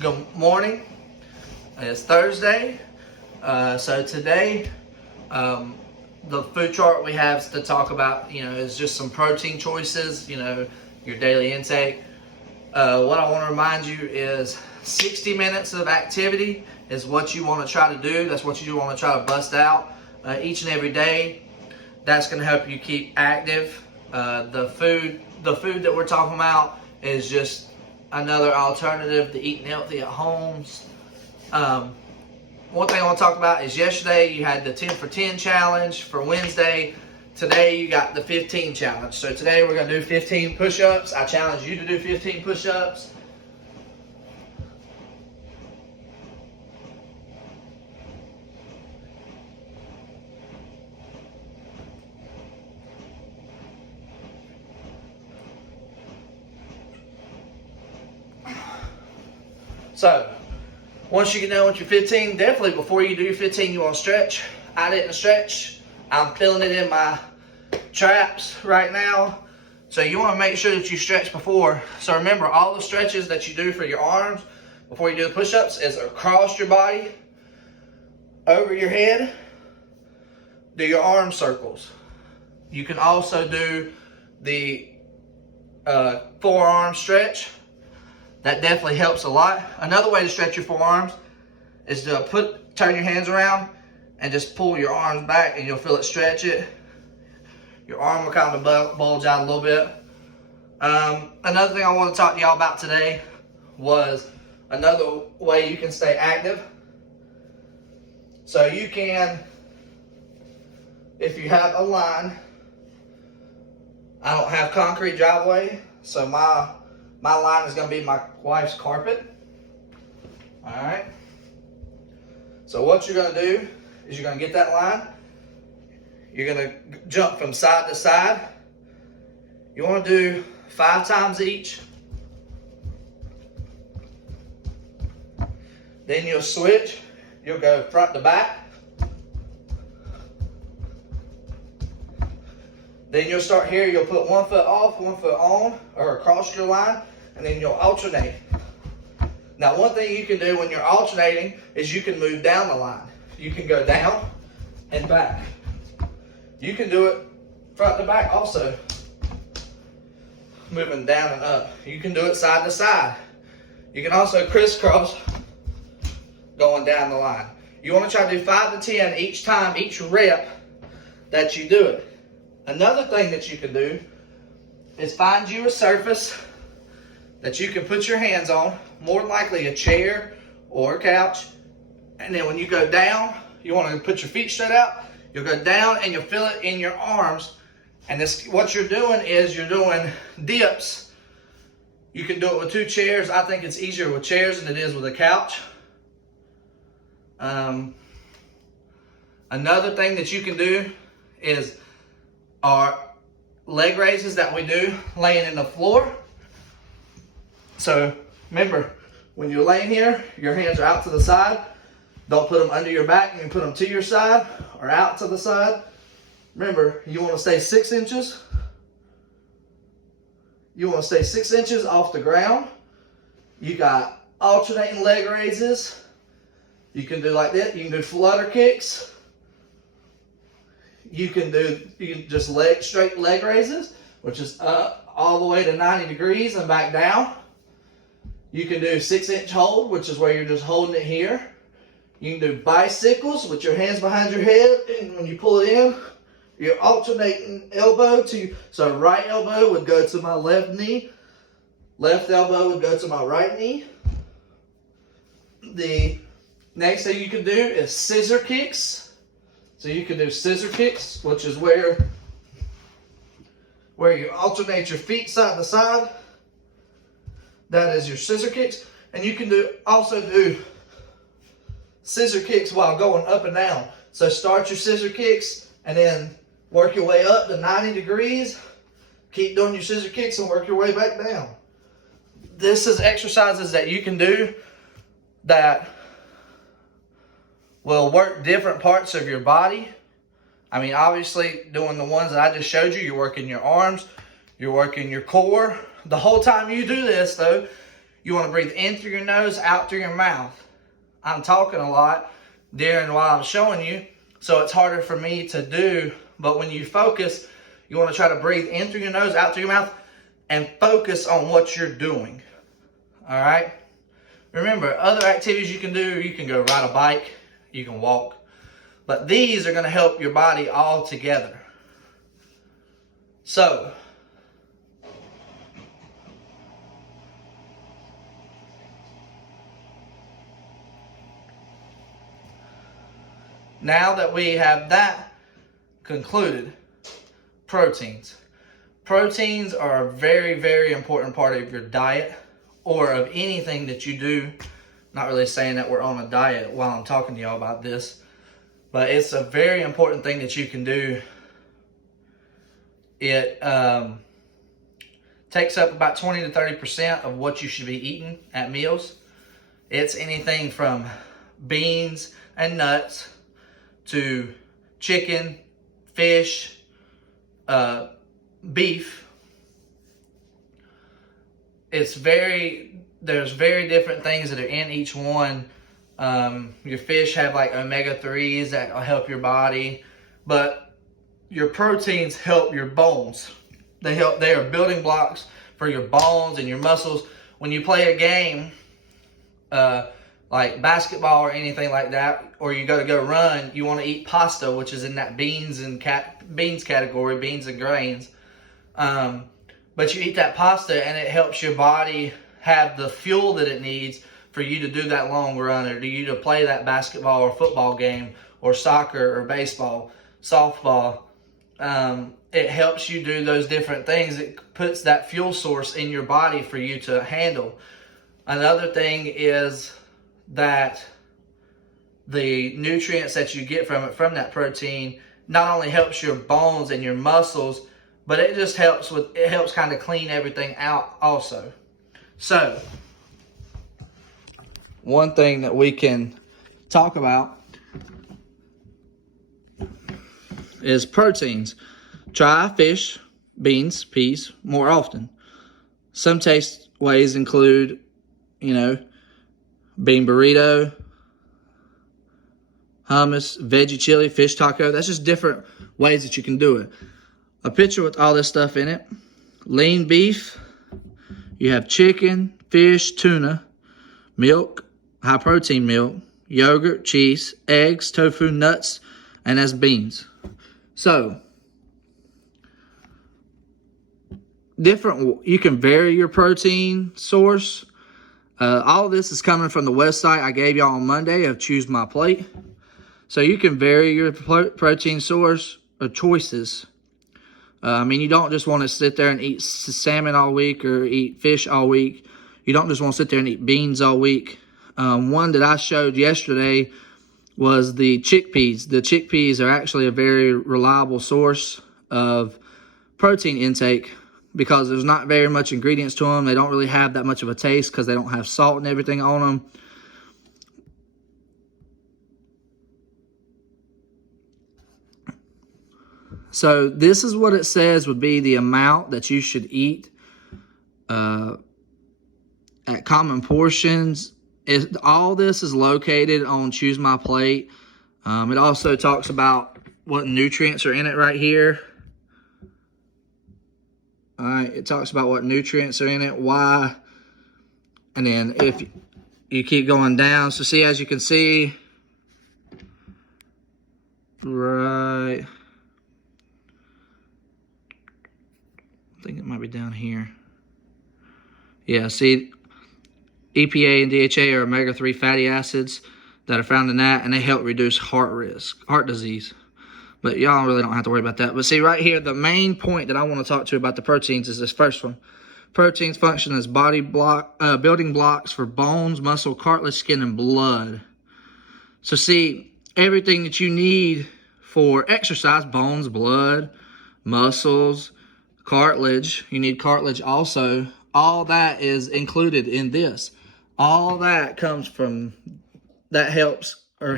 Good morning. It's Thursday. So today, the food chart we have to talk about, is just some protein choices, your daily intake. What I want to remind you is 60 minutes of activity is what you want to try to do. That's what you want to try to bust out each and every day. That's going to help you keep active. The food that we're talking about is just another alternative to eating healthy at homes. One thing I want to talk about is yesterday you had the 10 for 10 challenge for Wednesday. Today you got the 15 challenge. So today we're going to do 15 push-ups. I challenge you to do 15 push-ups. So, once you get done with your 15, definitely before you do your 15, you want to stretch. I didn't stretch. I'm feeling it in my traps right now. So you want to make sure that you stretch before. So remember, all the stretches that you do for your arms before you do the push-ups is across your body, over your head, do your arm circles. You can also do the forearm stretch. That definitely helps a lot. Another way to stretch your forearms is to turn your hands around and just pull your arms back, and you'll feel it stretch it. Your arm will kind of bulge out a little bit. Another thing I want to talk to y'all about today was another way you can stay active. So you can, if you have a line, I don't have concrete driveway, so my line is going to be my wife's carpet. Alright. So what you're going to do is you're going to get that line. You're going to jump from side to side. You want to do 5 times each. Then you'll switch. You'll go front to back. Then you'll start here. You'll put 1 foot off, 1 foot on, or across your line. And then you'll alternate. Now, one thing you can do when you're alternating is you can move down the line. You can go down and back. You can do it front to back also. Moving down and up. You can do it side to side. You can also crisscross going down the line. You want to try to do 5 to 10 each time, each rep that you do it. Another thing that you can do is find you a surface that you can put your hands on, more than likely a chair or a couch. And then when you go down, you want to put your feet straight out. You'll go down and you'll feel it in your arms. And this, what you're doing is you're doing dips. You can do it with 2 chairs. I think it's easier with chairs than it is with a couch. Another thing that you can do is our leg raises that we do laying in the floor. So remember, when you're laying here, your hands are out to the side. Don't put them under your back. You can put them to your side or out to the side. Remember, you want to stay 6 inches. You want to stay 6 inches off the ground. You got alternating leg raises. You can do like that. You can do flutter kicks. You can just straight leg raises, which is up all the way to 90 degrees and back down. You can do 6-inch hold, which is where you're just holding it here. You can do bicycles with your hands behind your head, and when you pull it in, you're alternating elbow to, so right elbow would go to my left knee, left elbow would go to my right knee. The next thing you can do is scissor kicks. So you can do scissor kicks, which is where you alternate your feet side to side. That is your scissor kicks. And you can also do scissor kicks while going up and down. So start your scissor kicks and then work your way up to 90 degrees. Keep doing your scissor kicks and work your way back down. This is exercises that you can do that will work different parts of your body. I mean, obviously, doing the ones that I just showed you, you're working your arms, you're working your core. The whole time you do this, though, You want to breathe in through your nose, out through your mouth. I'm talking a lot while I'm showing you, so it's harder for me to do. But when you focus, you want to try to breathe in through your nose, out through your mouth, and focus on what you're doing. All right? Remember, other activities you can do, you can go ride a bike, you can walk. But these are going to help your body all together. So, now that we have that concluded, proteins. Proteins are a very, very important part of your diet or of anything that you do. Not really saying that we're on a diet while I'm talking to y'all about this, but it's a very important thing that you can do. It takes up about 20 to 30% of what you should be eating at meals. It's anything from beans and nuts to chicken, fish, beef. There's very different things that are in each one. Your fish have like omega-3s that will help your body, but your proteins help your bones. They are building blocks for your bones and your muscles. When you play a game, like basketball or anything like that, or you go run, you want to eat pasta, which is in that beans category, beans and grains. But you eat that pasta and it helps your body have the fuel that it needs for you to do that long run, or for you to play that basketball or football game or soccer or baseball, softball. It helps you do those different things. It puts that fuel source in your body for you to handle. Another thing is that the nutrients that you get from that protein, not only helps your bones and your muscles, but it just helps kind of clean everything out also. So, one thing that we can talk about is proteins. Try fish, beans, peas more often. Some taste ways include, bean burrito, hummus, veggie chili, fish taco. That's just different ways that you can do it. A picture with all this stuff in it. Lean beef. You have chicken, fish, tuna, milk, high protein milk, yogurt, cheese, eggs, tofu, nuts, and that's beans. So, you can vary your protein source. All of this is coming from the website I gave y'all on Monday of Choose My Plate. So you can vary your protein source or choices. You don't just want to sit there and eat salmon all week or eat fish all week. You don't just want to sit there and eat beans all week. One that I showed yesterday was the chickpeas. The chickpeas are actually a very reliable source of protein intake because there's not very much ingredients to them. They don't really have that much of a taste because they don't have salt and everything on them. So this is what it says would be the amount that you should eat at common portions. All this is located on Choose My Plate. It also talks about what nutrients are in it right here. All right, it talks about what nutrients are in it, why, and then if you keep going down. So see, as you can see, right, I think it might be down here. Yeah, see, EPA and DHA are omega-3 fatty acids that are found in that, and they help reduce heart disease. But y'all really don't have to worry about that. But see, right here, the main point that I want to talk to you about the proteins is this first one. Proteins function as building blocks for bones, muscle, cartilage, skin, and blood. So see, everything that you need for exercise, bones, blood, muscles, cartilage, you need cartilage also. All that is included in this. All that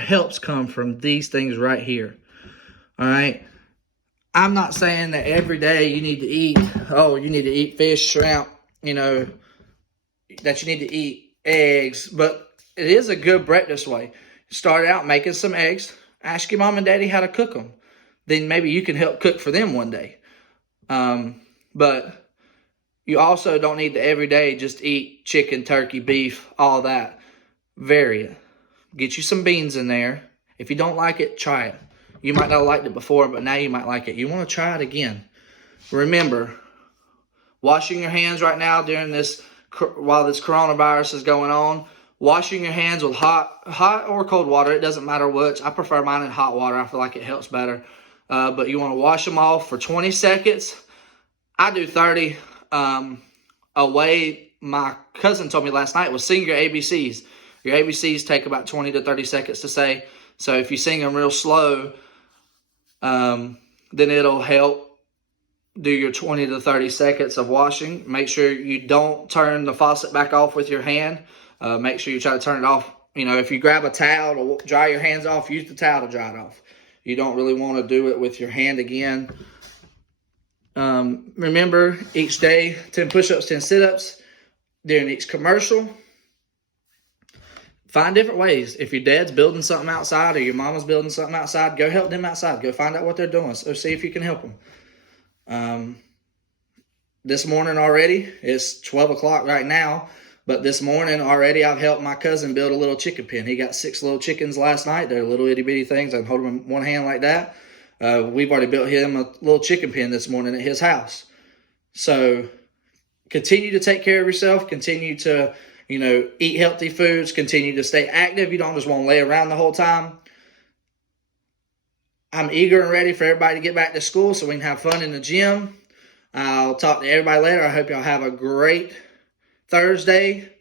helps come from these things right here. All right. I'm not saying that every day you need to eat fish, shrimp, that you need to eat eggs, but it is a good breakfast way. Start out making some eggs. Ask your mom and daddy how to cook them. Then maybe you can help cook for them one day. But you also don't need to every day just eat chicken, turkey, beef, all that. Vary it. Get you some beans in there. If you don't like it, try it. You might not have liked it before, but now you might like it. You want to try it again. Remember, washing your hands right now during this, while this coronavirus is going on, washing your hands with hot or cold water. It doesn't matter which. I prefer mine in hot water. I feel like it helps better. But you want to wash them off for 20 seconds. I do 30. A way my cousin told me last night was sing your ABCs. Your ABCs take about 20 to 30 seconds to say. So if you sing them real slow, then it'll help do your 20 to 30 seconds of washing. Make sure you don't turn the faucet back off with your hand. Make sure you try to turn it off. If you grab a towel to dry your hands off, use the towel to dry it off. You don't really want to do it with your hand again. Remember, each day, 10 push-ups, 10 sit-ups. During each commercial, find different ways. If your dad's building something outside or your mama's building something outside, go help them outside. Go find out what they're doing or see if you can help them. This morning already, it's 12 o'clock right now, but this morning already I've helped my cousin build a little chicken pen. He got 6 little chickens last night. They're little itty bitty things. I can hold them in one hand like that. We've already built him a little chicken pen this morning at his house. So continue to take care of yourself. Continue to, eat healthy foods. Continue to stay active. You don't just want to lay around the whole time. I'm eager and ready for everybody to get back to school so we can have fun in the gym. I'll talk to everybody later. I hope y'all have a great Thursday.